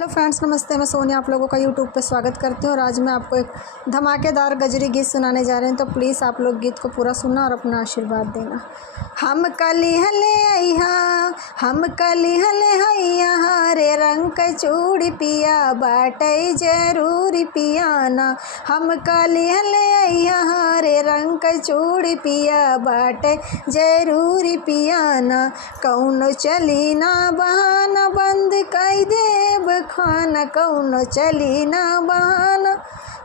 Hello friends, नमस्ते। मैं सोनिया आप लोगों का यूट्यूब पे स्वागत करती हूँ और आज मैं आपको एक धमाकेदार गजरी गीत सुनाने जा रहे हैं। तो प्लीज़ आप लोग गीत को पूरा सुनना और अपना आशीर्वाद देना। हम कली हले अइहा, हम कली हले हैया, हरे रंग क चूड़ी पिया बाटई जरूरी पियाना। हम कली हले अइहा, हरे रंग क चूड़ी पिया बाटे जरूरी पियाना। कौनो चली ना बहाना, बंद कई देब खाना। कौनो चली ना बहाना,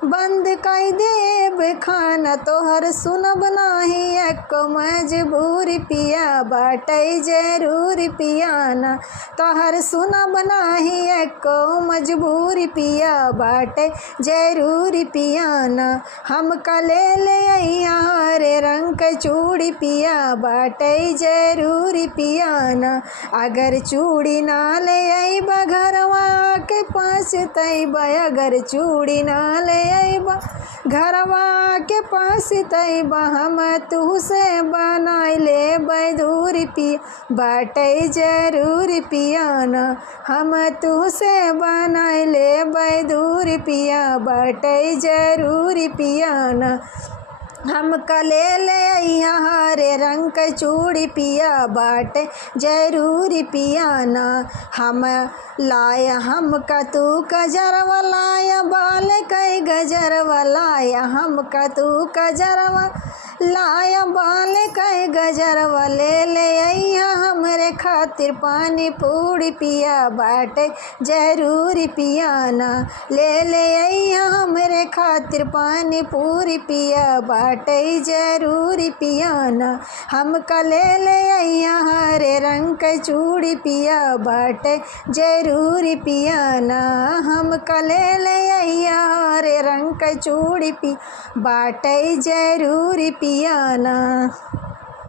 बंद कई देब खाना। तोहर सुनब नाही एको मजबूरी पिया बाटई जरूरी पियाना। तोहर सुनब नाही एको मजबूरी पिया बाटे जरूरी पियाना। हम कले ले अइहा, हरे रंग क चूड़ी पिया बाटई जरूरी पियाना। अगर चूड़ी ना ले अइबा घरवा के पछतइबा, अगर चूड़ी ना ले अइबा घरवा के पछतइबा। हम तू से बनाई ले दूरी पिया बाटई जरूरी पियाना। हम तू से बनाई ले दूरी पिया बाटई जरूरी पियाना। हम कले ले अइहा, हरे रंग क चूड़ी पिया बाटे जरूरी पियाना। हम लाया हम का तू गजरवा लाया, बाल कई गजरवा लाया। हम का तू गजरवा लाया, बाल कई गजरवा। ले अइहा हमरे खातिर पानी पूरी पिया बाटे जरूरी पियाना। ले अइहा हमरे खातिर पानी पूरी पिया बाटे जरूरी पियाना। हम कले ले अइहा, हरे रंग क चूड़ी पिया बाटे जरूरी पियाना। हम कले ले अइहा, हरे रंग क चूड़ी पिया बाटे जरूरी पियाना।